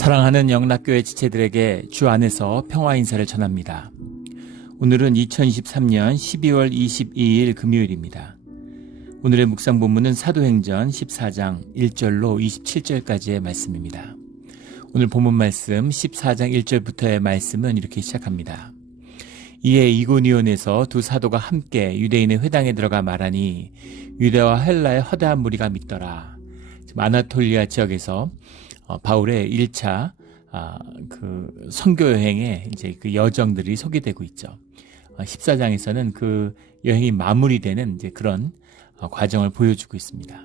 사랑하는 영락교회 지체들에게 주 안에서 평화 인사를 전합니다. 오늘은 2023년 12월 22일 금요일입니다. 오늘의 묵상 본문은 사도행전 14장 1절로 27절까지의 말씀입니다. 오늘 본문 말씀 14장 1절부터의 말씀은 이렇게 시작합니다. 이에 이고니온에서 두 사도가 함께 유대인의 회당에 들어가 말하니 유대와 헬라의 허다한 무리가 믿더라. 아나톨리아 지역에서 바울의 1차 선교 여행에 이제 그 여정들이 소개되고 있죠. 14장에서는 그 여행이 마무리되는 이제 그런 과정을 보여주고 있습니다.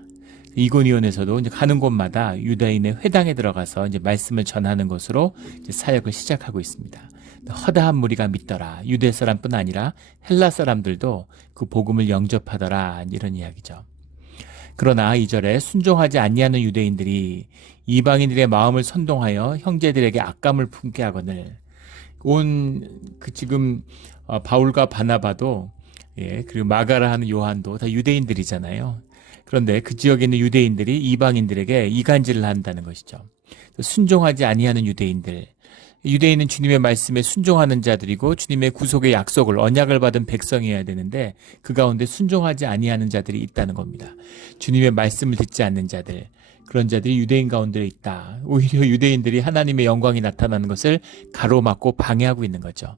이고니온에서도 이제 가는 곳마다 유다인의 회당에 들어가서 이제 말씀을 전하는 것으로 이제 사역을 시작하고 있습니다. 허다한 무리가 믿더라. 유대 사람뿐 아니라 헬라 사람들도 그 복음을 영접하더라. 이런 이야기죠. 그러나 2절에 순종하지 아니하는 유대인들이 이방인들의 마음을 선동하여 형제들에게 악감을 품게 하거늘. 지금 바울과 바나바도 그리고 마가라 하는 요한도 다 유대인들이잖아요. 그런데 그 지역에 있는 유대인들이 이방인들에게 이간질을 한다는 것이죠. 순종하지 아니하는 유대인들. 유대인은 주님의 말씀에 순종하는 자들이고 주님의 구속의 약속을 언약을 받은 백성이어야 되는데 그 가운데 순종하지 아니하는 자들이 있다는 겁니다. 주님의 말씀을 듣지 않는 자들, 그런 자들이 유대인 가운데 있다. 오히려 유대인들이 하나님의 영광이 나타나는 것을 가로막고 방해하고 있는 거죠.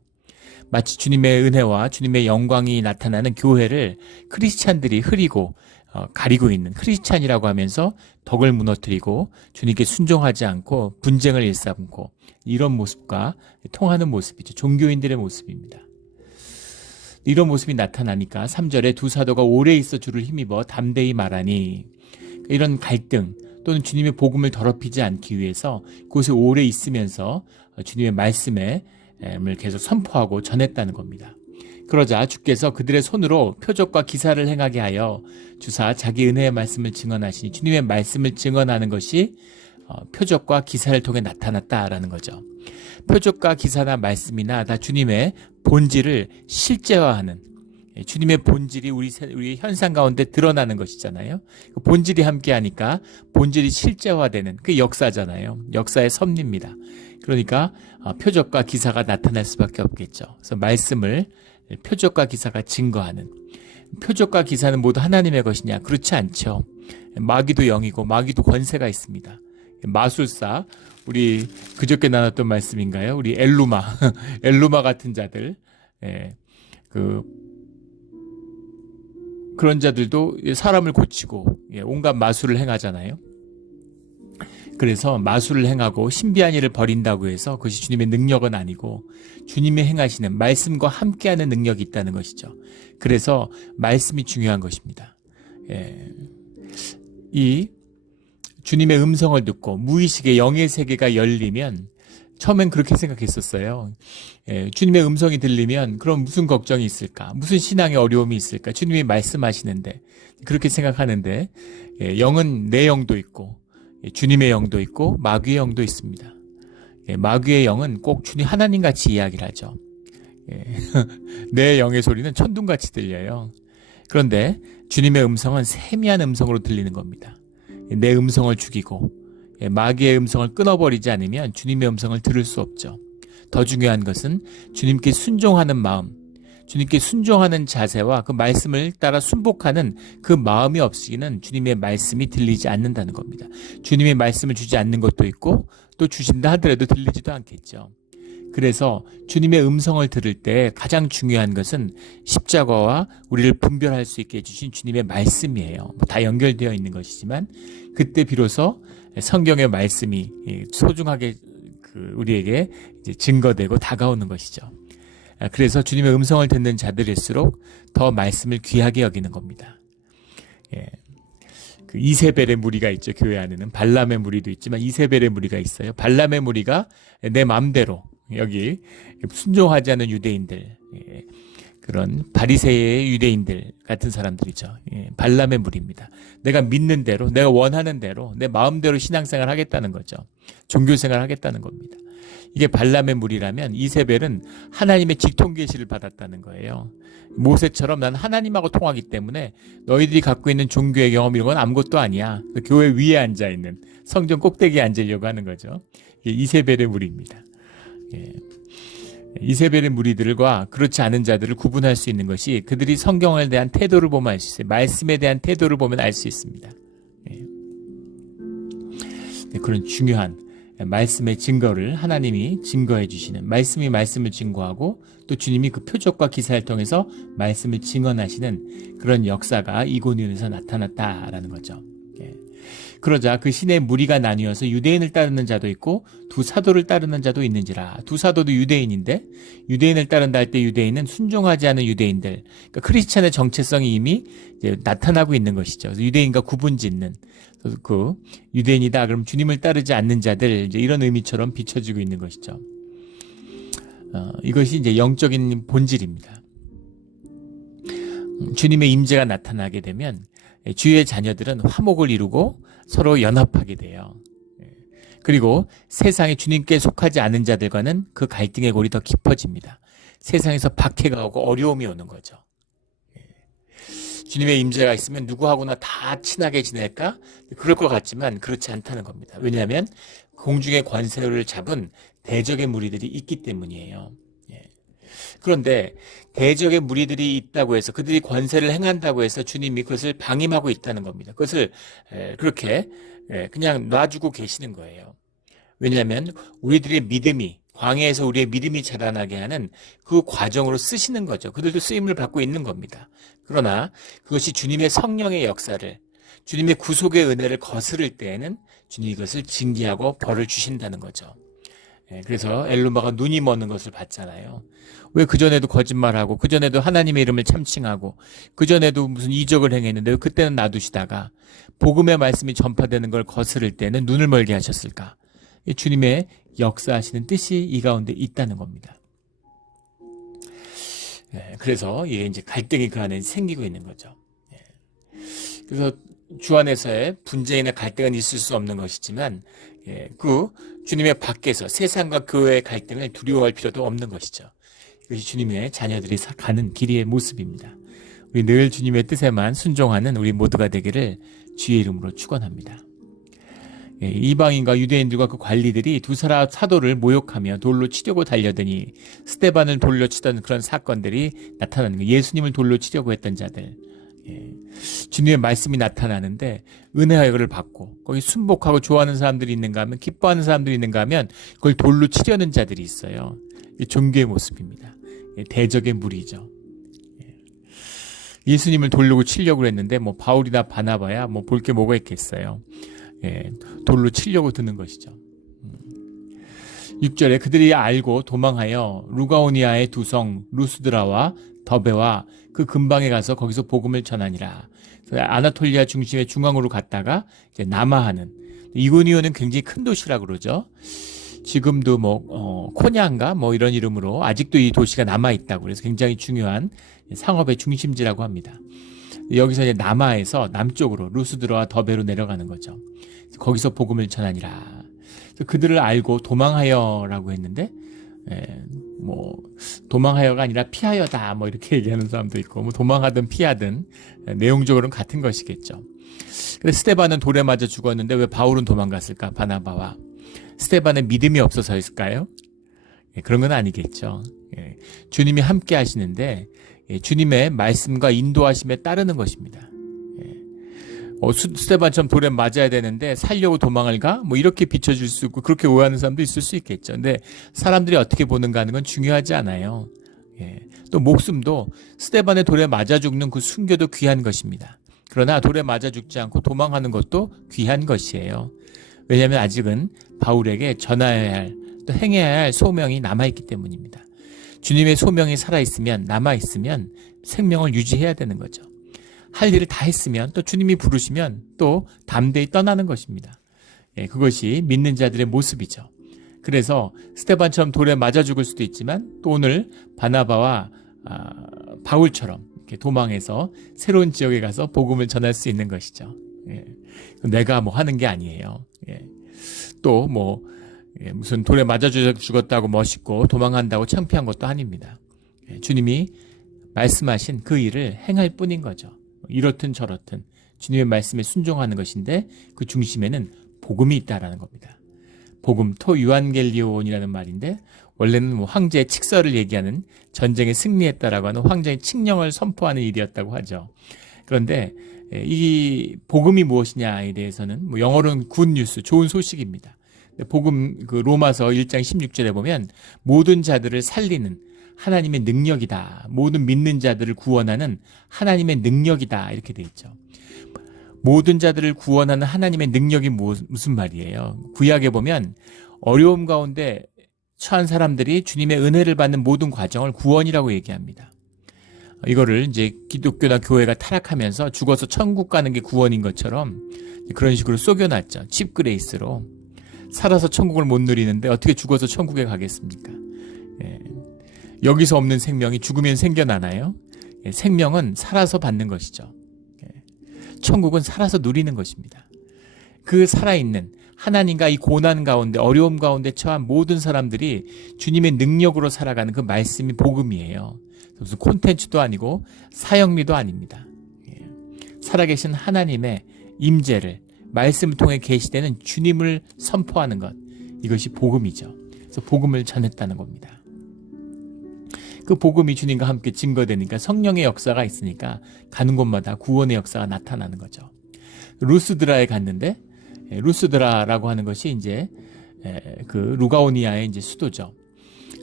마치 주님의 은혜와 주님의 영광이 나타나는 교회를 크리스찬들이 흐리고 가리고 있는, 크리스찬이라고 하면서 덕을 무너뜨리고 주님께 순종하지 않고 분쟁을 일삼고 이런 모습과 통하는 모습이죠. 종교인들의 모습입니다. 이런 모습이 나타나니까 3절에 두 사도가 오래 있어 주를 힘입어 담대히 말하니, 이런 갈등 또는 주님의 복음을 더럽히지 않기 위해서 그곳에 오래 있으면서 주님의 말씀을 계속 선포하고 전했다는 겁니다. 그러자 주께서 그들의 손으로 표적과 기사를 행하게 하여 주사 자기 은혜의 말씀을 증언하시니, 주님의 말씀을 증언하는 것이 표적과 기사를 통해 나타났다라는 거죠. 표적과 기사나 말씀이나 다 주님의 본질을 실제화하는, 주님의 본질이 우리 현상 가운데 드러나는 것이잖아요. 그 본질이 함께하니까 본질이 실제화되는 그 역사잖아요. 역사의 섭리입니다. 그러니까 표적과 기사가 나타날 수밖에 없겠죠. 그래서 말씀을 표적과 기사가 증거하는, 표적과 기사는 모두 하나님의 것이냐? 그렇지 않죠. 마귀도 영이고 마귀도 권세가 있습니다. 마술사, 우리 그저께 나눴던 말씀인가요? 우리 엘루마 같은 자들, 그런 자들도 사람을 고치고 온갖 마술을 행하잖아요. 그래서 마술을 행하고 신비한 일을 벌인다고 해서 그것이 주님의 능력은 아니고 주님이 행하시는 말씀과 함께하는 능력이 있다는 것이죠. 그래서 말씀이 중요한 것입니다. 이 주님의 음성을 듣고 무의식의 영의 세계가 열리면, 처음엔 그렇게 생각했었어요. 주님의 음성이 들리면 그럼 무슨 걱정이 있을까? 무슨 신앙의 어려움이 있을까? 주님이 말씀하시는데, 그렇게 생각하는데 영은 내 영도 있고 주님의 영도 있고 마귀의 영도 있습니다. 마귀의 영은 꼭 주님 하나님같이 이야기를 하죠. 내 영의 소리는 천둥같이 들려요. 그런데 주님의 음성은 세미한 음성으로 들리는 겁니다. 내 음성을 죽이고 마귀의 음성을 끊어버리지 않으면 주님의 음성을 들을 수 없죠. 더 중요한 것은 주님께 순종하는 마음, 주님께 순종하는 자세와 그 말씀을 따라 순복하는 그 마음이 없이는 주님의 말씀이 들리지 않는다는 겁니다. 주님의 말씀을 주지 않는 것도 있고 또 주신다 하더라도 들리지도 않겠죠. 그래서 주님의 음성을 들을 때 가장 중요한 것은 십자가와 우리를 분별할 수 있게 해주신 주님의 말씀이에요. 다 연결되어 있는 것이지만 그때 비로소 성경의 말씀이 소중하게 우리에게 이제 증거되고 다가오는 것이죠. 그래서 주님의 음성을 듣는 자들일수록 더 말씀을 귀하게 여기는 겁니다. 그 이세벨의 무리가 있죠. 교회 안에는 발람의 무리도 있지만 이세벨의 무리가 있어요. 발람의 무리가 내 마음대로, 여기 순종하지 않은 유대인들, 그런 바리새의 유대인들 같은 사람들이죠. 발람의 무리입니다. 내가 믿는 대로, 내가 원하는 대로, 내 마음대로 신앙생활 하겠다는 거죠. 종교생활을 하겠다는 겁니다. 이게 발람의 무리라면 이세벨은 하나님의 직통 계시를 받았다는 거예요. 모세처럼 난 하나님하고 통하기 때문에 너희들이 갖고 있는 종교의 경험 이런 건 아무것도 아니야. 교회 위에 앉아있는 성전 꼭대기에 앉으려고 하는 거죠. 이게 이세벨의 무리입니다. 예. 이세벨의 무리들과 그렇지 않은 자들을 구분할 수 있는 것이 그들이 성경에 대한 태도를 보면 알 수 있어요. 말씀에 대한 태도를 보면 알 수 있습니다. 예. 그런 중요한 말씀의 증거를 하나님이 증거해 주시는, 말씀이 말씀을 증거하고 또 주님이 그 표적과 기사를 통해서 말씀을 증언하시는 그런 역사가 이고니온에서 나타났다라는 거죠. 예. 그러자 그 신의 무리가 나뉘어서 유대인을 따르는 자도 있고 두 사도를 따르는 자도 있는지라. 두 사도도 유대인인데 유대인을 따른다 할 때 유대인은 순종하지 않은 유대인들, 그러니까 크리스찬의 정체성이 이미 이제 나타나고 있는 것이죠. 그래서 유대인과 구분짓는 그 유대인이다 그럼 주님을 따르지 않는 자들, 이제 이런 의미처럼 비춰지고 있는 것이죠. 이것이 이제 영적인 본질입니다. 주님의 임재가 나타나게 되면 주의 자녀들은 화목을 이루고 서로 연합하게 돼요. 그리고 세상에 주님께 속하지 않은 자들과는 그 갈등의 골이 더 깊어집니다. 세상에서 박해가 오고 어려움이 오는 거죠. 주님의 임재가 있으면 누구하고나 다 친하게 지낼까? 그럴 것 같지만 그렇지 않다는 겁니다. 왜냐하면 공중의 관세를 잡은 대적의 무리들이 있기 때문이에요. 그런데 대적의 무리들이 있다고 해서 그들이 관세를 행한다고 해서 주님이 그것을 방임하고 있다는 겁니다. 그것을 그렇게 그냥 놔주고 계시는 거예요. 왜냐하면 우리들의 믿음이, 광야에서 우리의 믿음이 자라나게 하는 그 과정으로 쓰시는 거죠. 그들도 쓰임을 받고 있는 겁니다. 그러나 그것이 주님의 성령의 역사를, 주님의 구속의 은혜를 거스를 때에는 주님이 이것을 징계하고 벌을 주신다는 거죠. 그래서 엘루마가 눈이 머는 것을 봤잖아요. 왜 그전에도 거짓말하고 그전에도 하나님의 이름을 참칭하고 그전에도 무슨 이적을 행했는데 왜 그때는 놔두시다가 복음의 말씀이 전파되는 걸 거스를 때는 눈을 멀게 하셨을까? 주님의 역사하시는 뜻이 이 가운데 있다는 겁니다. 그래서 이제 갈등이 그 안에 생기고 있는 거죠. 그래서 주 안에서의 분쟁이나 갈등은 있을 수 없는 것이지만 그 주님의 밖에서 세상과 교회의 갈등을 두려워할 필요도 없는 것이죠. 이것이 주님의 자녀들이 가는 길의 모습입니다. 우리 늘 주님의 뜻에만 순종하는 우리 모두가 되기를 주의 이름으로 축원합니다. 이방인과 유대인들과 그 관리들이 두 사도를 모욕하며 돌로 치려고 달려드니 스데반을 돌로 치던 그런 사건들이 나타나는 거예요. 예수님을 돌로 치려고 했던 자들. 주님의 말씀이 나타나는데 은혜를 받고 거기 순복하고 좋아하는 사람들이 있는가 하면, 기뻐하는 사람들이 있는가 하면 그걸 돌로 치려는 자들이 있어요. 종교의 모습입니다. 대적의 무리죠. 예수님을 돌로 치려고 했는데 뭐 바울이나 바나바야 뭐 볼 게 뭐가 있겠어요. 돌로 치려고 드는 것이죠. 6절에 그들이 알고 도망하여 루가오니아의 두 성 루스드라와 더베와 그 근방에 가서 거기서 복음을 전하니라. 아나톨리아 중심의 중앙으로 갔다가 이제 남하하는, 이고니온은 굉장히 큰 도시라 그러죠. 지금도 뭐 코냐인가 뭐 이런 이름으로 아직도 이 도시가 남아 있다고, 그래서 굉장히 중요한 상업의 중심지라고 합니다. 여기서 이제 남하에서 남쪽으로 루스드라와 더베로 내려가는 거죠. 거기서 복음을 전하니라. 그들을 알고 도망하여라고 했는데, 뭐 도망하여가 아니라 피하여다 뭐 이렇게 얘기하는 사람도 있고, 뭐 도망하든 피하든 내용적으로는 같은 것이겠죠. 근데 스데반은 돌에 맞아 죽었는데 왜 바울은 도망갔을까? 바나바와 스데반은 믿음이 없어서였을까요? 그런 건 아니겠죠. 주님이 함께 하시는데 주님의 말씀과 인도하심에 따르는 것입니다. 스데반처럼 돌에 맞아야 되는데 살려고 도망을 가? 뭐 이렇게 비춰질 수 있고 그렇게 오해하는 사람도 있을 수 있겠죠. 근데 사람들이 어떻게 보는가 하는 건 중요하지 않아요. 또 목숨도 스데반의 돌에 맞아 죽는 그 순교도 귀한 것입니다. 그러나 돌에 맞아 죽지 않고 도망하는 것도 귀한 것이에요. 왜냐하면 아직은 바울에게 전하여야 할, 또 행해야 할 소명이 남아있기 때문입니다. 주님의 소명이 살아있으면, 남아있으면 생명을 유지해야 되는 거죠. 할 일을 다 했으면, 또 주님이 부르시면 또 담대히 떠나는 것입니다. 그것이 믿는 자들의 모습이죠. 그래서 스데반처럼 돌에 맞아 죽을 수도 있지만, 또 오늘 바나바와 바울처럼 이렇게 도망해서 새로운 지역에 가서 복음을 전할 수 있는 것이죠. 내가 뭐 하는 게 아니에요. 또 무슨 돌에 맞아 죽었다고 멋있고 도망간다고 창피한 것도 아닙니다. 주님이 말씀하신 그 일을 행할 뿐인 거죠. 이렇든 저렇든 주님의 말씀에 순종하는 것인데 그 중심에는 복음이 있다라는 겁니다. 복음, 토 유안겔리온이라는 말인데 원래는 황제의 칙서를 얘기하는 전쟁에 승리했다라고 하는 황제의 칙령을 선포하는 일이었다고 하죠. 그런데 이 복음이 무엇이냐에 대해서는 영어로는 굿 뉴스, 좋은 소식입니다. 복음 그 로마서 1장 16절에 보면 모든 자들을 살리는 하나님의 능력이다. 모든 믿는 자들을 구원하는 하나님의 능력이다. 이렇게 돼 있죠. 모든 자들을 구원하는 하나님의 능력이 무슨 말이에요? 구약에 보면 어려움 가운데 처한 사람들이 주님의 은혜를 받는 모든 과정을 구원이라고 얘기합니다. 이거를 이제 기독교나 교회가 타락하면서 죽어서 천국 가는 게 구원인 것처럼 그런 식으로 속여놨죠. 칩 그레이스로. 살아서 천국을 못 누리는데 어떻게 죽어서 천국에 가겠습니까? 여기서 없는 생명이 죽으면 생겨나나요? 생명은 살아서 받는 것이죠. 천국은 살아서 누리는 것입니다. 그 살아있는 하나님과 이 고난 가운데 어려움 가운데 처한 모든 사람들이 주님의 능력으로 살아가는 그 말씀이 복음이에요. 무슨 콘텐츠도 아니고 사형리도 아닙니다. 살아계신 하나님의 임재를 말씀을 통해 계시되는 주님을 선포하는 것, 이것이 복음이죠. 그래서 복음을 전했다는 겁니다. 그 복음이 주님과 함께 증거되니까 성령의 역사가 있으니까 가는 곳마다 구원의 역사가 나타나는 거죠. 루스드라에 갔는데 루스드라라고 하는 것이 이제 그 루가오니아의 이제 수도죠.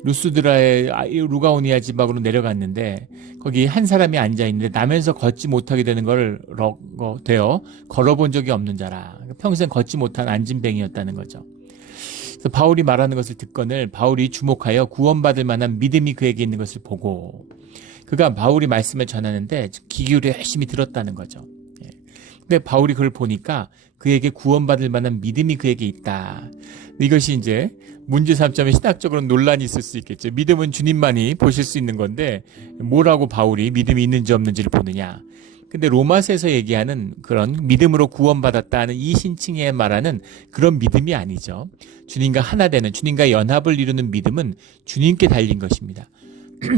루스드라의 루가오니아 지방으로 내려갔는데 거기 한 사람이 앉아 있는데 나면서 걷지 못하게 되는 걸 되어 걸어본 적이 없는 자라. 평생 걷지 못한 안진뱅이였다는 거죠. 그래서 바울이 말하는 것을 듣거늘 바울이 주목하여 구원받을 만한 믿음이 그에게 있는 것을 보고 그가 바울이 말씀을 전하는데 귀 기울여 열심히 들었다는 거죠. 근데 바울이 그걸 보니까 그에게 구원받을 만한 믿음이 그에게 있다. 이것이 이제 문제 3점에 신학적으로 논란이 있을 수 있겠죠. 믿음은 주님만이 보실 수 있는 건데 뭐라고 바울이 믿음이 있는지 없는지를 보느냐. 근데 로마서에서 얘기하는 그런 믿음으로 구원받았다는 이 신칭에 말하는 그런 믿음이 아니죠. 주님과 하나 되는, 주님과 연합을 이루는 믿음은 주님께 달린 것입니다.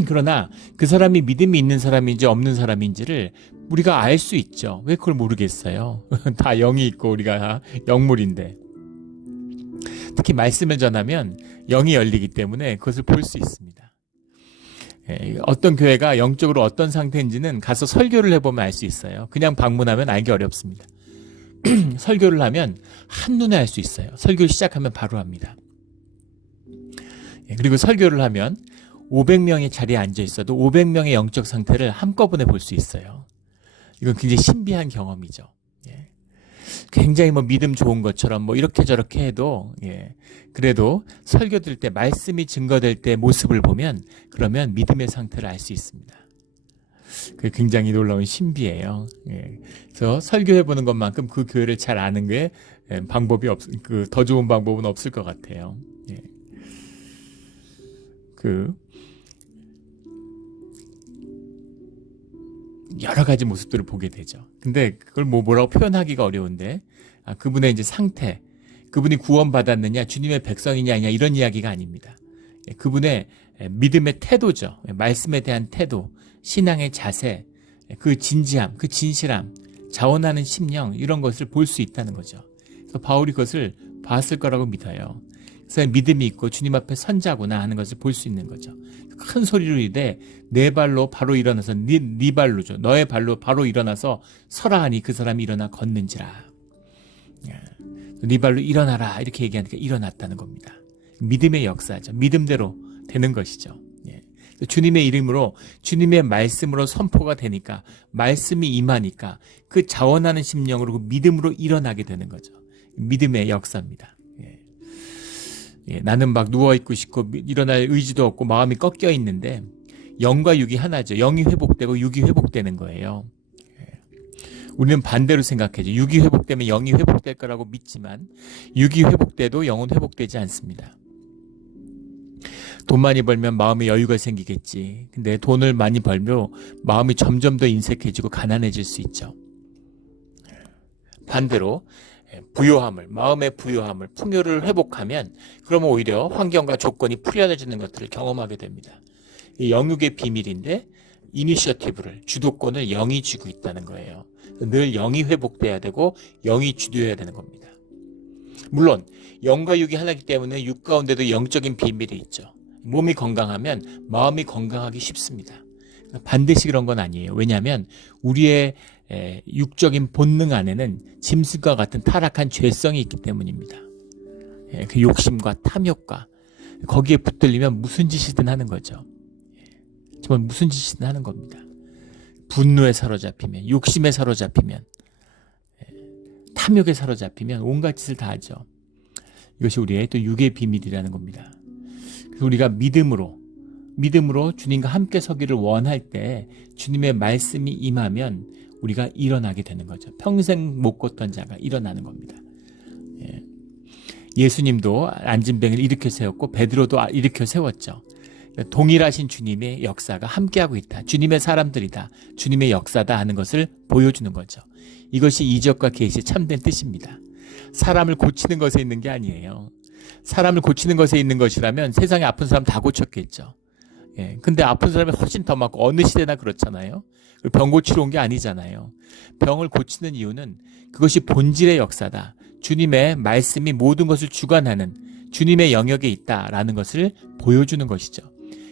그러나 그 사람이 믿음이 있는 사람인지 없는 사람인지를 우리가 알 수 있죠. 왜 그걸 모르겠어요? 다 영이 있고 우리가 다 영물인데. 특히 말씀을 전하면 영이 열리기 때문에 그것을 볼 수 있습니다. 어떤 교회가 영적으로 어떤 상태인지는 가서 설교를 해보면 알 수 있어요. 그냥 방문하면 알기 어렵습니다. 설교를 하면 한눈에 알 수 있어요. 설교를 시작하면 바로 합니다. 그리고 설교를 하면 500명의 자리에 앉아 있어도 500명의 영적 상태를 한꺼번에 볼 수 있어요. 이건 굉장히 신비한 경험이죠. 굉장히 믿음 좋은 것처럼 이렇게 저렇게 해도 그래도 설교 들 때 말씀이 증거될 때 모습을 보면 그러면 믿음의 상태를 알 수 있습니다. 그게 굉장히 놀라운 신비예요. 그래서 설교해 보는 것만큼 그 교회를 잘 아는 게 방법이 더 좋은 방법은 없을 것 같아요. 여러 가지 모습들을 보게 되죠. 근데 그걸 뭐라고 표현하기가 어려운데 그분의 이제 상태, 그분이 구원받았느냐, 주님의 백성이냐 아니냐 이런 이야기가 아닙니다. 그분의 믿음의 태도죠. 말씀에 대한 태도, 신앙의 자세, 그 진지함, 그 진실함, 자원하는 심령 이런 것을 볼 수 있다는 거죠. 그래서 바울이 그것을 봤을 거라고 믿어요. 그래서 믿음이 있고 주님 앞에 선자구나 하는 것을 볼 수 있는 거죠. 큰 소리로 이르되 내 발로 바로 일어나서 네 발로죠. 너의 발로 바로 일어나서 서라 하니 그 사람이 일어나 걷는지라. 네 발로 일어나라 이렇게 얘기하니까 일어났다는 겁니다. 믿음의 역사죠. 믿음대로 되는 것이죠. 주님의 이름으로 주님의 말씀으로 선포가 되니까 말씀이 임하니까 그 자원하는 심령으로 믿음으로 일어나게 되는 거죠. 믿음의 역사입니다. 나는 막 누워있고 싶고 일어날 의지도 없고 마음이 꺾여 있는데 영과 육이 하나죠. 영이 회복되고 육이 회복되는 거예요. 우리는 반대로 생각하죠. 육이 회복되면 영이 회복될 거라고 믿지만 육이 회복돼도 영은 회복되지 않습니다. 돈 많이 벌면 마음에 여유가 생기겠지. 근데 돈을 많이 벌면 마음이 점점 더 인색해지고 가난해질 수 있죠. 반대로 부요함을, 마음의 부요함을, 풍요를 회복하면 그러면 오히려 환경과 조건이 풀려지는 것들을 경험하게 됩니다. 이 영육의 비밀인데 이니셔티브를, 주도권을 영이 쥐고 있다는 거예요. 늘 영이 회복돼야 되고 영이 주도해야 되는 겁니다. 물론 영과 육이 하나이기 때문에 육 가운데도 영적인 비밀이 있죠. 몸이 건강하면 마음이 건강하기 쉽습니다. 반드시 그런 건 아니에요. 왜냐하면 우리의 육적인 본능 안에는 짐승과 같은 타락한 죄성이 있기 때문입니다. 그 욕심과 탐욕과 거기에 붙들리면 무슨 짓이든 하는 거죠. 정말 무슨 짓이든 하는 겁니다. 분노에 사로잡히면, 욕심에 사로잡히면, 탐욕에 사로잡히면 온갖 짓을 다 하죠. 이것이 우리의 또 육의 비밀이라는 겁니다. 그래서 우리가 믿음으로 주님과 함께 서기를 원할 때 주님의 말씀이 임하면 우리가 일어나게 되는 거죠. 평생 못 걷던 자가 일어나는 겁니다. 예수님도 앉은 병을 일으켜 세웠고 베드로도 일으켜 세웠죠. 동일하신 주님의 역사가 함께하고 있다. 주님의 사람들이다. 주님의 역사다 하는 것을 보여주는 거죠. 이것이 이적과 계시의 참된 뜻입니다. 사람을 고치는 것에 있는 게 아니에요. 사람을 고치는 것에 있는 것이라면 세상에 아픈 사람 다 고쳤겠죠. 근데 아픈 사람이 훨씬 더 많고 어느 시대나 그렇잖아요. 병 고치러 온 게 아니잖아요. 병을 고치는 이유는 그것이 본질의 역사다. 주님의 말씀이 모든 것을 주관하는 주님의 영역에 있다라는 것을 보여주는 것이죠.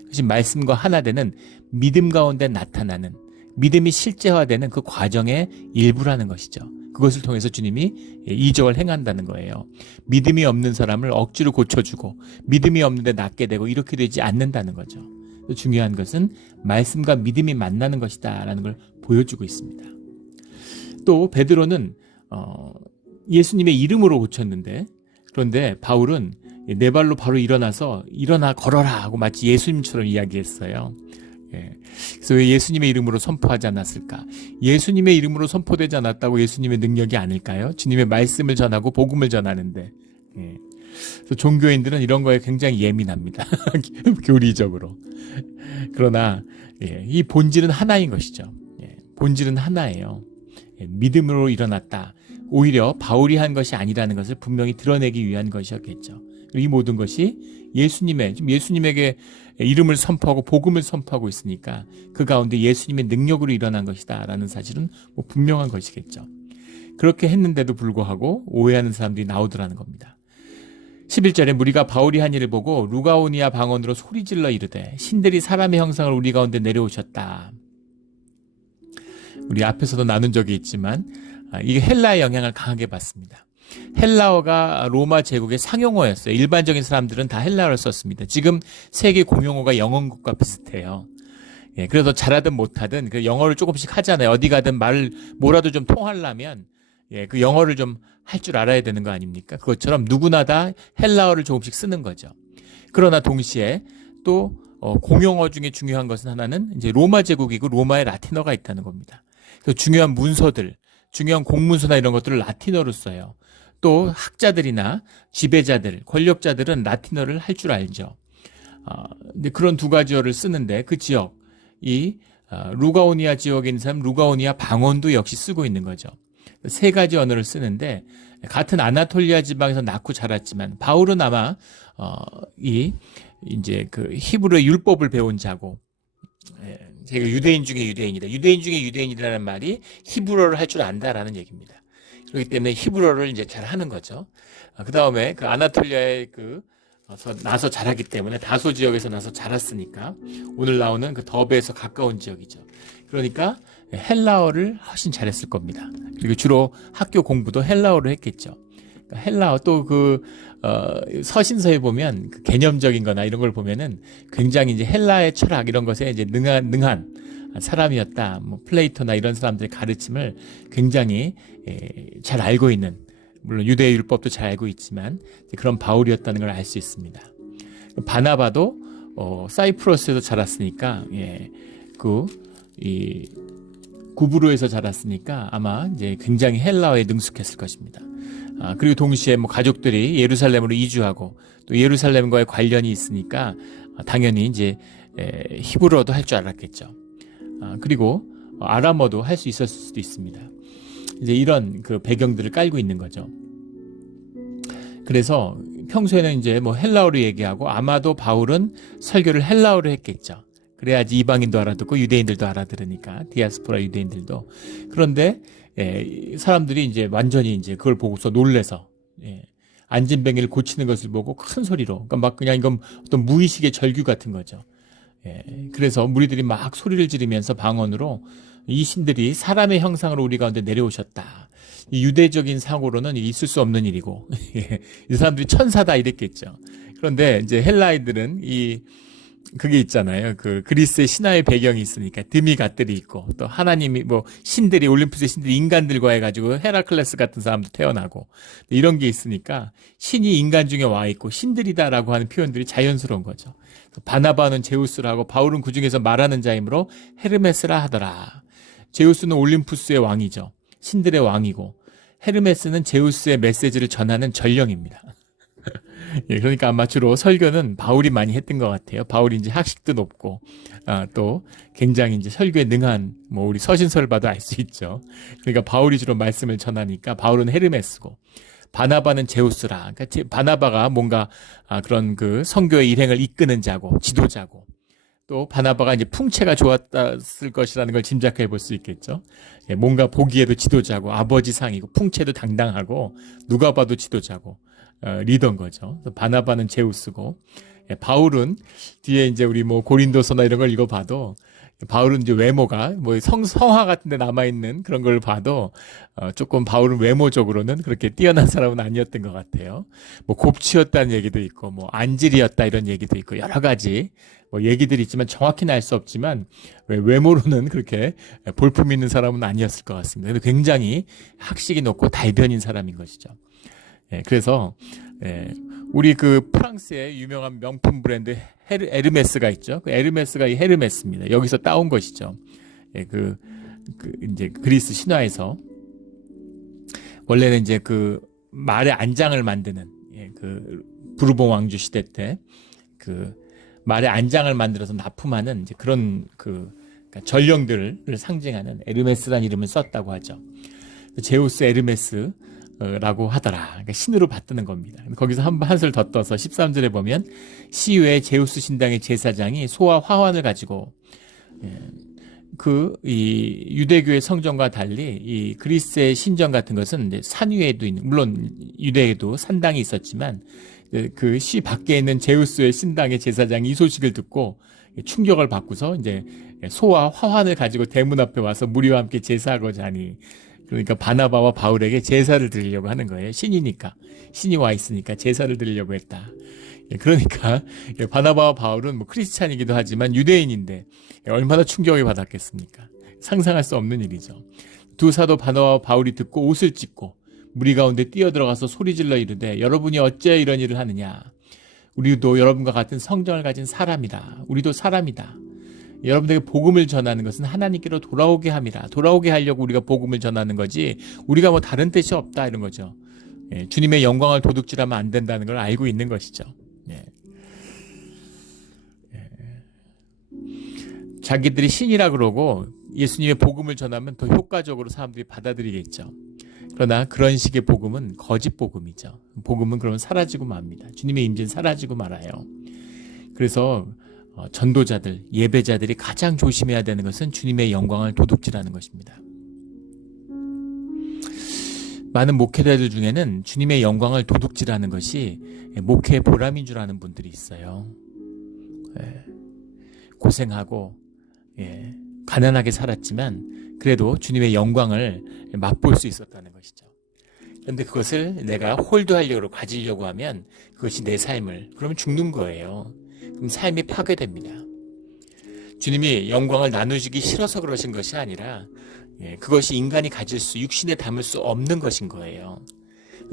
그것이 말씀과 하나 되는 믿음 가운데 나타나는 믿음이 실제화되는 그 과정의 일부라는 것이죠. 그것을 통해서 주님이 이적을 행한다는 거예요. 믿음이 없는 사람을 억지로 고쳐주고 믿음이 없는데 낫게 되고 이렇게 되지 않는다는 거죠. 중요한 것은 말씀과 믿음이 만나는 것이다 라는 걸 보여주고 있습니다. 또 베드로는 예수님의 이름으로 고쳤는데 그런데 바울은 네 발로 바로 일어나서 일어나 걸어라 하고 마치 예수님처럼 이야기했어요. 그래서 왜 예수님의 이름으로 선포하지 않았을까? 예수님의 이름으로 선포되지 않았다고 예수님의 능력이 아닐까요? 주님의 말씀을 전하고 복음을 전하는데 그래서 종교인들은 이런 거에 굉장히 예민합니다. 교리적으로. 그러나 이 본질은 하나인 것이죠. 본질은 하나예요. 믿음으로 일어났다. 오히려 바울이 한 것이 아니라는 것을 분명히 드러내기 위한 것이었겠죠. 이 모든 것이 예수님에게 이름을 선포하고 복음을 선포하고 있으니까 그 가운데 예수님의 능력으로 일어난 것이다 라는 사실은 분명한 것이겠죠. 그렇게 했는데도 불구하고 오해하는 사람들이 나오더라는 겁니다. 11절에 무리가 바울이 한 일을 보고 루가오니아 방언으로 소리질러 이르되 신들이 사람의 형상을 우리 가운데 내려오셨다. 우리 앞에서도 나눈 적이 있지만 이게 헬라의 영향을 강하게 받습니다. 헬라어가 로마 제국의 상용어였어요. 일반적인 사람들은 다 헬라어를 썼습니다. 지금 세계 공용어가 영어국과 비슷해요. 그래서 잘하든 못하든 그 영어를 조금씩 하잖아요. 어디 가든 말을 뭐라도 좀 통하려면 그 영어를 좀 할 줄 알아야 되는 거 아닙니까? 그것처럼 누구나 다 헬라어를 조금씩 쓰는 거죠. 그러나 동시에 또 공용어 중에 중요한 것은 하나는 이제 로마 제국이고 로마의 라틴어가 있다는 겁니다. 그래서 중요한 문서들, 중요한 공문서나 이런 것들을 라틴어로 써요. 또 학자들이나 지배자들, 권력자들은 라틴어를 할 줄 알죠. 근데 그런 두 가지어를 쓰는데 그 지역, 루가오니아 지역에 있는 사람 루가오니아 방언도 역시 쓰고 있는 거죠. 세 가지 언어를 쓰는데 같은 아나톨리아 지방에서 낳고 자랐지만 바울은 아마 이제 그 히브리의 율법을 배운 자고 제가 유대인 중에 유대인이다. 유대인 중에 유대인이라는 말이 히브리어를 할 줄 안다라는 얘기입니다. 그렇기 때문에 히브리어를 이제 잘 하는 거죠. 그 다음에 그 아나톨리아에 나서 자랐기 때문에 다소 지역에서 나서 자랐으니까 오늘 나오는 그 더베에서 가까운 지역이죠. 그러니까 헬라어를 훨씬 잘했을 겁니다. 그리고 주로 학교 공부도 헬라어로 했겠죠. 그러니까 헬라어 또 서신서에 보면 그 개념적인 거나 이런 걸 보면은 굉장히 이제 헬라의 철학 이런 것에 이제 능한 사람이었다. 플레이토나 이런 사람들의 가르침을 굉장히 잘 알고 있는, 물론 유대 율법도 잘 알고 있지만 그런 바울이었다는 걸 알 수 있습니다. 바나바도 사이프러스에서 자랐으니까 구브로에서 자랐으니까 아마 이제 굉장히 헬라어에 능숙했을 것입니다. 그리고 동시에 가족들이 예루살렘으로 이주하고 또 예루살렘과의 관련이 있으니까 당연히 이제 히브리어도 할 줄 알았겠죠. 그리고 아람어도 할 수 있었을 수도 있습니다. 이제 이런 그 배경들을 깔고 있는 거죠. 그래서 평소에는 이제 뭐 헬라어로 얘기하고 아마도 바울은 설교를 헬라어로 했겠죠. 그래야지 이방인도 알아듣고 유대인들도 알아들으니까 디아스포라 유대인들도. 그런데 사람들이 이제 완전히 이제 그걸 보고서 놀래서 안진뱅이를 고치는 것을 보고 큰 소리로, 그러니까 막 그냥 이건 어떤 무의식의 절규 같은 거죠. 그래서 무리들이 막 소리를 지르면서 방언으로 이 신들이 사람의 형상으로 우리 가운데 내려오셨다. 이 유대적인 사고로는 있을 수 없는 일이고 이 사람들이 천사다 이랬겠죠. 그런데 이제 헬라인들은 그게 있잖아요. 그 그리스의 신화의 배경이 있으니까 드미갓들이 있고 또 하나님이 뭐 신들이 올림푸스의 신들이 인간들과 해가지고 헤라클레스 같은 사람도 태어나고 이런 게 있으니까 신이 인간 중에 와 있고 신들이다라고 하는 표현들이 자연스러운 거죠. 바나바는 제우스라고 바울은 그 중에서 말하는 자이므로 헤르메스라 하더라. 제우스는 올림푸스의 왕이죠. 신들의 왕이고 헤르메스는 제우스의 메시지를 전하는 전령입니다. 그러니까 아마 주로 설교는 바울이 많이 했던 것 같아요. 바울이 이제 학식도 높고, 또 굉장히 이제 설교에 능한, 뭐 우리 서신서를 봐도 알 수 있죠. 그러니까 바울이 주로 말씀을 전하니까 바울은 헤르메스고, 바나바는 제우스라. 그러니까 바나바가 뭔가 그런 그 선교의 일행을 이끄는 자고, 지도자고, 또 바나바가 이제 풍채가 좋았을 것이라는 걸 짐작해 볼 수 있겠죠. 뭔가 보기에도 지도자고, 아버지 상이고, 풍채도 당당하고, 누가 봐도 지도자고, 리더인 거죠. 바나바는 제우스고, 바울은 뒤에 이제 우리 뭐 고린도서나 이런 걸 읽어봐도 바울은 이제 외모가 뭐 성화 같은 데 남아있는 그런 걸 봐도 조금 바울은 외모적으로는 그렇게 뛰어난 사람은 아니었던 것 같아요. 뭐 곱치였다는 얘기도 있고 뭐 안질이었다 이런 얘기도 있고 여러 가지 뭐 얘기들이 있지만 정확히는 알 수 없지만 외모로는 그렇게 볼품 있는 사람은 아니었을 것 같습니다. 근데 굉장히 학식이 높고 달변인 사람인 것이죠. 그래서 우리 그 프랑스의 유명한 명품 브랜드 에르메스가 있죠. 그 에르메스가 이 헤르메스입니다. 여기서 따온 것이죠. 그 이제 그리스 신화에서 원래는 이제 그 말의 안장을 만드는 그 부르봉 왕조 시대 때 그 말의 안장을 만들어서 납품하는 이제 그런 그러니까 전령들을 상징하는 에르메스라는 이름을 썼다고 하죠. 제우스 에르메스 라고 하더라. 그러니까 신으로 받드는 겁니다. 거기서 한술 더 떠서 13절에 보면 시외 제우스 신당의 제사장이 소와 화환을 가지고 이 유대교의 성전과 달리 이 그리스의 신전 같은 것은 이제 산 위에도 있는, 물론 유대에도 산당이 있었지만 그 시 밖에 있는 제우스의 신당의 제사장이 이 소식을 듣고 충격을 받고서 이제 소와 화환을 가지고 대문 앞에 와서 무리와 함께 제사하고자 하니, 그러니까 바나바와 바울에게 제사를 드리려고 하는 거예요. 신이니까, 신이 와 있으니까 제사를 드리려고 했다. 그러니까 바나바와 바울은 뭐 크리스찬이기도 하지만 유대인인데 얼마나 충격을 받았겠습니까? 상상할 수 없는 일이죠. 두 사도 바나바와 바울이 듣고 옷을 찢고 무리 가운데 뛰어들어가서 소리질러 이르되 여러분이 어째 이런 일을 하느냐? 우리도 여러분과 같은 성정을 가진 사람이다. 우리도 사람이다. 여러분들에게 복음을 전하는 것은 하나님께로 돌아오게 함이라. 돌아오게 하려고 우리가 복음을 전하는 거지 우리가 뭐 다른 뜻이 없다 이런 거죠. 주님의 영광을 도둑질하면 안 된다는 걸 알고 있는 것이죠. 자기들이 신이라 그러고 예수님의 복음을 전하면 더 효과적으로 사람들이 받아들이겠죠. 그러나 그런 식의 복음은 거짓 복음이죠. 복음은 그러면 사라지고 맙니다. 주님의 임재는 사라지고 말아요. 그래서 전도자들, 예배자들이 가장 조심해야 되는 것은 주님의 영광을 도둑질하는 것입니다. 많은 목회자들 중에는 주님의 영광을 도둑질하는 것이 목회의 보람인 줄 아는 분들이 있어요. 고생하고 가난하게 살았지만 그래도 주님의 영광을 맛볼 수 있었다는 것이죠. 그런데 그것을 내가 홀드하려고 가지려고 하면 그것이 내 삶을, 그러면 죽는 거예요. 그럼 삶이 파괴됩니다. 주님이 영광을 나누시기 싫어서 그러신 것이 아니라 그것이 인간이 가질 수, 육신에 담을 수 없는 것인 거예요.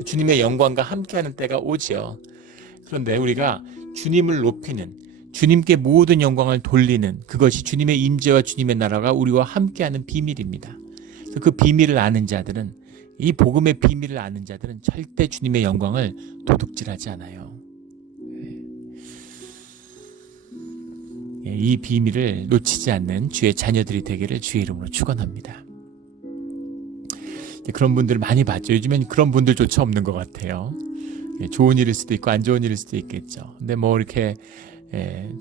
주님의 영광과 함께하는 때가 오지요. 그런데 우리가 주님을 높이는, 주님께 모든 영광을 돌리는 그것이 주님의 임재와 주님의 나라가 우리와 함께하는 비밀입니다. 그래서 그 비밀을 아는 자들은, 이 복음의 비밀을 아는 자들은 절대 주님의 영광을 도둑질하지 않아요. 이 비밀을 놓치지 않는 주의 자녀들이 되기를 주의 이름으로 축원합니다. 그런 분들을 많이 봤죠. 요즘엔 그런 분들조차 없는 것 같아요. 좋은 일일 수도 있고 안 좋은 일일 수도 있겠죠. 근데 뭐 이렇게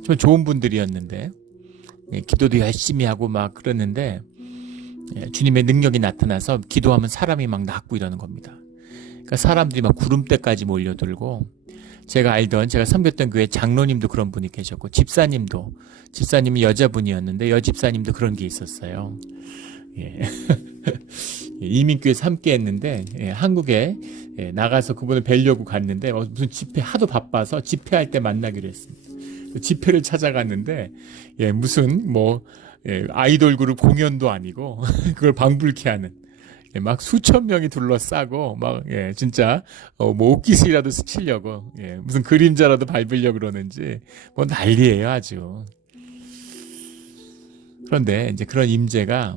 좀 좋은 분들이었는데 기도도 열심히 하고 막 그러는데 주님의 능력이 나타나서 기도하면 사람이 막 낫고 이러는 겁니다. 그러니까 사람들이 막 구름대까지 몰려들고 제가 섬겼던 교회 장로님도 그런 분이 계셨고 집사님이 여자분이었는데 여집사님도 그런 게 있었어요. 이민교회에서 함께 했는데 한국에 나가서 그분을 뵈려고 갔는데 무슨 집회 하도 바빠서 집회할 때 만나기로 했습니다. 집회를 찾아갔는데 무슨 뭐 아이돌 그룹 공연도 아니고 그걸 방불케 하는 막 수천 명이 둘러싸고 막 진짜 뭐 옷깃이라도 스치려고 무슨 그림자라도 밟으려고 그러는지 뭐 난리예요 아주. 그런데 이제 그런 임재가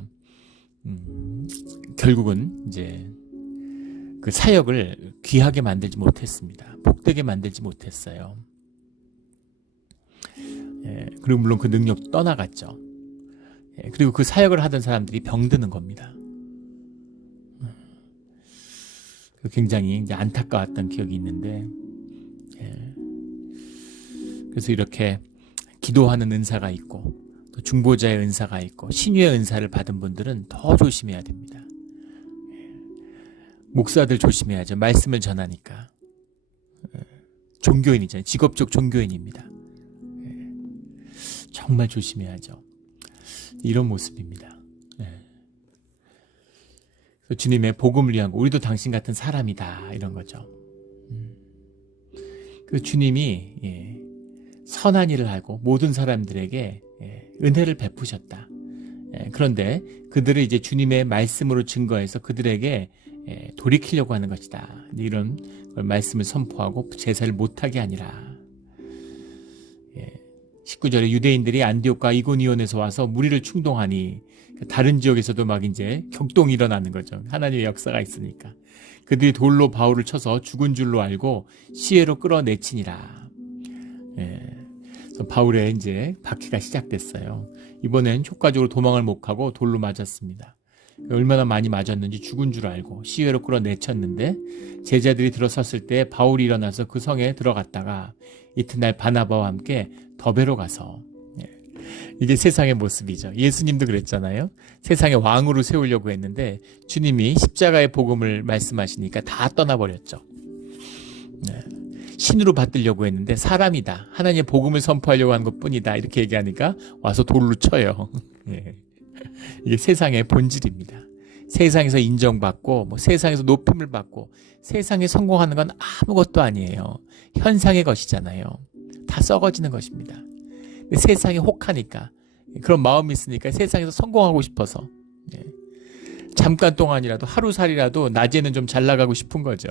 결국은 이제 그 사역을 귀하게 만들지 못했습니다. 복되게 만들지 못했어요. 그리고 물론 그 능력도 떠나갔죠. 그리고 그 사역을 하던 사람들이 병드는 겁니다. 굉장히 이제 안타까웠던 기억이 있는데, 그래서 이렇게 기도하는 은사가 있고, 또 중보자의 은사가 있고, 신유의 은사를 받은 분들은 더 조심해야 됩니다. 목사들 조심해야죠. 말씀을 전하니까. 종교인이잖아요. 직업적 종교인입니다. 정말 조심해야죠. 이런 모습입니다. 주님의 복음을 위한 거, 우리도 당신 같은 사람이다 이런 거죠. 그 주님이 선한 일을 하고 모든 사람들에게 은혜를 베푸셨다. 그런데 그들을 이제 주님의 말씀으로 증거해서 그들에게 돌이키려고 하는 것이다. 이런 말씀을 선포하고 제사를 못하게 아니라. 19절에 유대인들이 안디옥과 이고니온에서 와서 무리를 충동하니 다른 지역에서도 막 이제 격동이 일어나는 거죠. 하나님의 역사가 있으니까. 그들이 돌로 바울을 쳐서 죽은 줄로 알고 시외로 끌어내치니라. 그래서 바울의 이제 박해가 시작됐어요. 이번엔 효과적으로 도망을 못 가고 돌로 맞았습니다. 얼마나 많이 맞았는지 죽은 줄 알고 시외로 끌어내쳤는데 제자들이 들어섰을 때 바울이 일어나서 그 성에 들어갔다가 이튿날 바나바와 함께 더베로 가서 이게 세상의 모습이죠. 예수님도 그랬잖아요. 세상의 왕으로 세우려고 했는데 주님이 십자가의 복음을 말씀하시니까 다 떠나버렸죠. 신으로 받들려고 했는데 사람이다. 하나님의 복음을 선포하려고 한 것뿐이다. 이렇게 얘기하니까 와서 돌로 쳐요. 이게 세상의 본질입니다. 세상에서 인정받고 뭐 세상에서 높임을 받고 세상에 성공하는 건 아무것도 아니에요. 현상의 것이잖아요. 다 썩어지는 것입니다. 근데 세상에 혹하니까 그런 마음이 있으니까 세상에서 성공하고 싶어서 잠깐 동안이라도 하루살이라도 낮에는 좀 잘 나가고 싶은 거죠.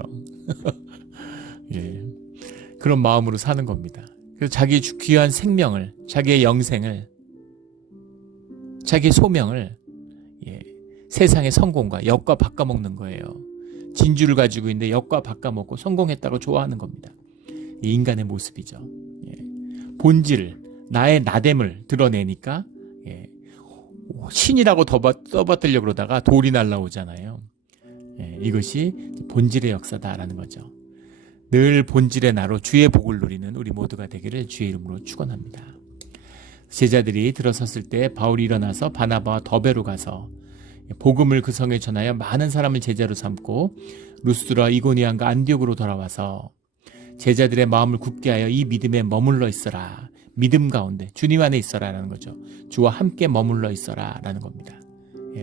그런 마음으로 사는 겁니다. 그래서 자기 귀한 생명을, 자기의 영생을, 자기의 소명을 세상의 성공과 역과 바꿔먹는 거예요. 진주를 가지고 있는데 역과 바꿔먹고 성공했다고 좋아하는 겁니다. 이 인간의 모습이죠. 본질을, 나의 나됨을 드러내니까 신이라고 떠받들려고 그러다가 돌이 날라오잖아요. 이것이 본질의 역사다라는 거죠. 늘 본질의 나로 주의 복을 누리는 우리 모두가 되기를 주의 이름으로 축원합니다. 제자들이 들어섰을 때 바울이 일어나서 바나바와 더베로 가서 복음을 그 성에 전하여 많은 사람을 제자로 삼고 루스드라 이고니안과 안디옥으로 돌아와서 제자들의 마음을 굳게 하여 이 믿음에 머물러 있어라. 믿음 가운데 주님 안에 있어라라는 거죠. 주와 함께 머물러 있어라라는 겁니다.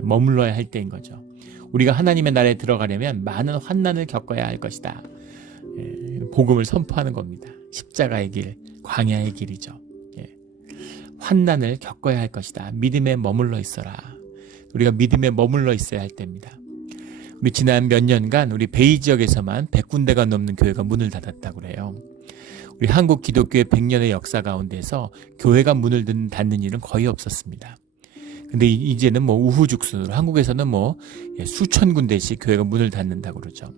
머물러야 할 때인 거죠. 우리가 하나님의 나라에 들어가려면 많은 환난을 겪어야 할 것이다. 복음을 선포하는 겁니다. 십자가의 길, 광야의 길이죠. 환난을 겪어야 할 것이다. 믿음에 머물러 있어라. 우리가 믿음에 머물러 있어야 할 때입니다. 우리 지난 몇 년간 우리 베이 지역에서만 100군데가 넘는 교회가 문을 닫았다고 그래요. 우리 한국 기독교의 100년의 역사 가운데서 교회가 문을 닫는 일은 거의 없었습니다. 근데 이제는 뭐 우후죽순으로 한국에서는 뭐 수천 군데씩 교회가 문을 닫는다고 그러죠.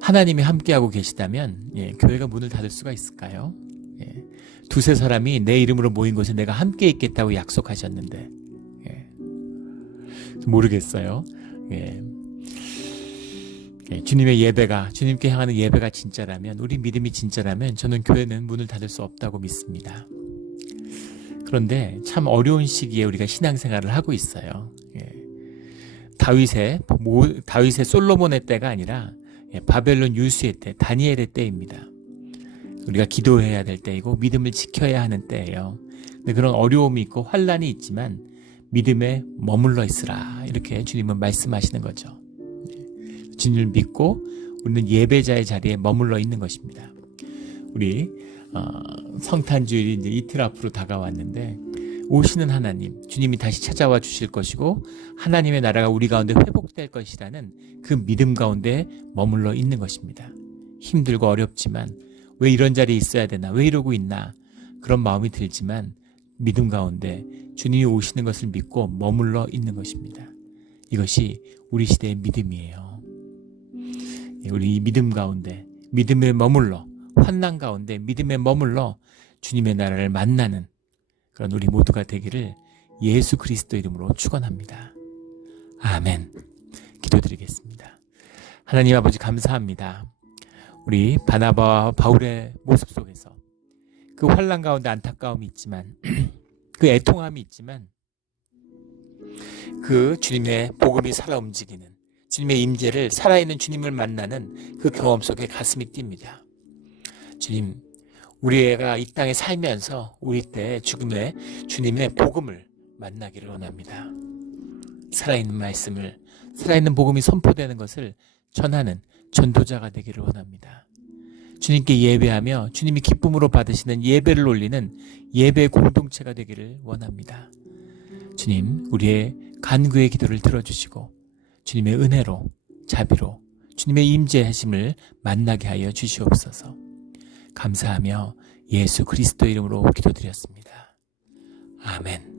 하나님이 함께하고 계시다면 교회가 문을 닫을 수가 있을까요? 두세 사람이 내 이름으로 모인 곳에 내가 함께 있겠다고 약속하셨는데 모르겠어요. 주님의 예배가, 주님께 향하는 예배가 진짜라면, 우리 믿음이 진짜라면 저는 교회는 문을 닫을 수 없다고 믿습니다. 그런데 참 어려운 시기에 우리가 신앙생활을 하고 있어요. 다윗의 솔로몬의 때가 아니라 바벨론 유수의 때, 다니엘의 때입니다. 우리가 기도해야 될 때이고 믿음을 지켜야 하는 때예요. 근데 그런 어려움이 있고 환란이 있지만 믿음에 머물러 있으라, 이렇게 주님은 말씀하시는 거죠. 주님을 믿고 우리는 예배자의 자리에 머물러 있는 것입니다. 우리 성탄주일이 이제 이틀 앞으로 다가왔는데, 오시는 하나님, 주님이 다시 찾아와 주실 것이고 하나님의 나라가 우리 가운데 회복될 것이라는 그 믿음 가운데 머물러 있는 것입니다. 힘들고 어렵지만 왜 이런 자리에 있어야 되나, 왜 이러고 있나, 그런 마음이 들지만 믿음 가운데 주님이 오시는 것을 믿고 머물러 있는 것입니다. 이것이 우리 시대의 믿음이에요. 우리 이 믿음 가운데, 믿음에 머물러, 환난 가운데 믿음에 머물러 주님의 나라를 만나는 그런 우리 모두가 되기를 예수 그리스도 이름으로 축원합니다. 아멘. 기도드리겠습니다. 하나님 아버지, 감사합니다. 우리 바나바와 바울의 모습 속에서 그 환난 가운데 안타까움이 있지만 그 애통함이 있지만 그 주님의 복음이 살아 움직이는, 주님의 임재를, 살아있는 주님을 만나는 그 경험 속에 가슴이 뜁니다. 주님, 우리가 이 땅에 살면서 우리 때 죽음에 주님의 복음을 만나기를 원합니다. 살아있는 말씀을, 살아있는 복음이 선포되는 것을 전하는 전도자가 되기를 원합니다. 주님께 예배하며 주님이 기쁨으로 받으시는 예배를 올리는 예배 공동체가 되기를 원합니다. 주님, 우리의 간구의 기도를 들어주시고 주님의 은혜로, 자비로 주님의 임재하심을 만나게 하여 주시옵소서. 감사하며 예수 그리스도 이름으로 기도드렸습니다. 아멘.